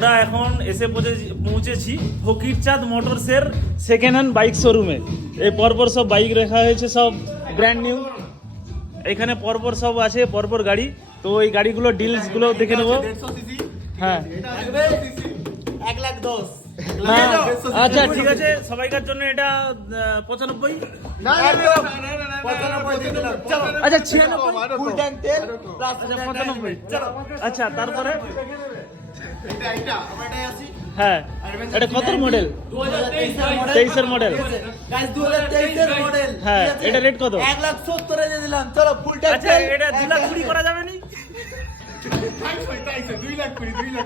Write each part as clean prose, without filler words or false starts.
আমরা এখন এসে পৌঁছেছি ফকিরচাঁদ মোটরসের সেকেন্ড হ্যান্ড বাইক শোরুমে। এই পরপর সব বাইক রাখা হয়েছে, সব ব্র্যান্ড নিউ। এখানে পরপর সব আছে, পরপর গাড়ি। তো এই গাড়িগুলো ডিলস গুলো দেখে নেবো। হ্যাঁ, 1,10,000। আচ্ছা ঠিক আছে, সবাইকার জন্য এটা 95। আচ্ছা 96, ফুল ট্যাঙ্ক তেল প্লাস 95। আচ্ছা তারপরে আমারটাই আছে। হ্যাঁ, এটা কত মডেল? 23 এর মডেল। গাইস 2023 এর মডেল। হ্যাঁ, এটা রেট কত? 1,70,000 এ দিয়ে দিলাম। চলো ফুল ট্যাঙ্ক আচ্ছা তেল। এটা 2,20,000 করা যাবে নি? 2,20,000।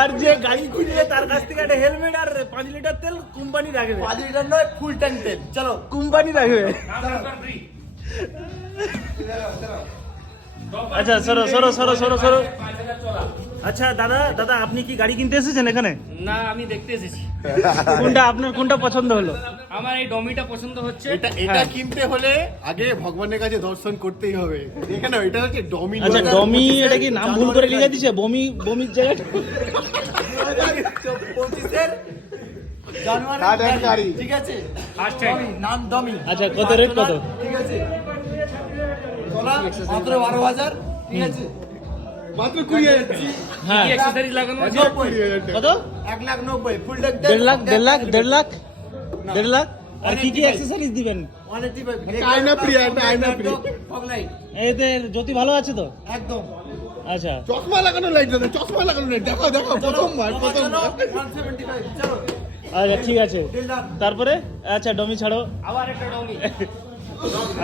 আর যে গাড়ি কিনবে তার কাছ থেকে একটা হেলমেট আর 5 লিটার তেল কোম্পানি রাখবে। 5 লিটার নয়, ফুল ট্যাঙ্ক তেল। চলো কোম্পানি রাখবে। আচ্ছা সরো। আচ্ছা দাদা আপনি কি গাড়ি কিনতে এসেছেন এখানে? না, আমি দেখতে এসেছি। আপনার কোনটা পছন্দ হলো? আমার এই ডমিটা পছন্দ হচ্ছে। এটা কিনতে হলে আগে ভগবানের কাছে দর্শন করতেই হবে। এখানে এটা হচ্ছে ডমি। আচ্ছা ডমি, এটা কি নাম ভুল করে লিখে দিয়েছে? বমির জায়গাটা। 25 এর জানুয়ারি। ঠিক আছে, ফার্স্ট টাইম নাম ডমি। আচ্ছা কত রেট কত? ঠিক আছে, তোলা মাত্র 12,000। ঠিক আছে, মাত্র 20,000 টাকা। হ্যাঁ, কি অ্যাকসেসরিজ লাগানো আছে? 90,000। কত? 1,90,000 ফুল ট্যাঙ্ক 1.5 লাখ। আর কি কি অ্যাকসেসরিজ দিবেন? 185 আয়না free, আয়না free। ফগ লাইট এতে জ্যোতি ভালো আছে তো? একদম। আচ্ছা চশমা লাগানো লাইট দাদা, চশমা লাগানো লাইট। দেখো প্রথমবার। 175। চলো আচ্ছা ঠিক আছে, deal done। তারপরে আচ্ছা ডমি ছাড়ো। আবার একটা ডমি।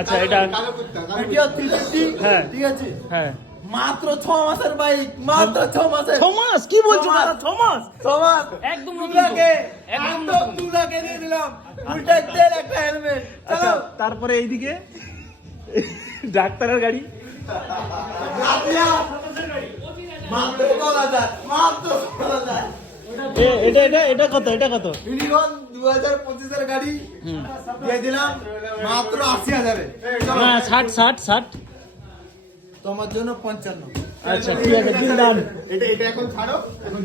আচ্ছা এটা কালো কুত্তা, কালো ভিডিও 350। হ্যাঁ। ঠিক আছে, হ্যাঁ, মাত্র 6 মাসের বাইক, মাত্র 6 মাসের। 6 মাস? কি বলছো 6 মাস। দাদা, 6 মাস? 6 মাস একদম 2 নতুন লাখে, তো। একদম একদম নতুন। 2 লাখে দিয়ে দিলাম। ফুল ট্যাঙ্ক তেল, একটা হেলমেট। আচ্ছা চলো তারপরে এইদিকে ডাক্তারের গাড়ি। মাত্র 12,000, মাত্র 12,000। এটা কত? ইউনিকর্ন 2025 এর গাড়ি দিয়ে দিলাম মাত্র 80,000 এ। চলো, না 60। তোমার জন্য 55। আচ্ছা ঠিক আছে, দিন দাম। এটা এখন ছাড়ো। এখন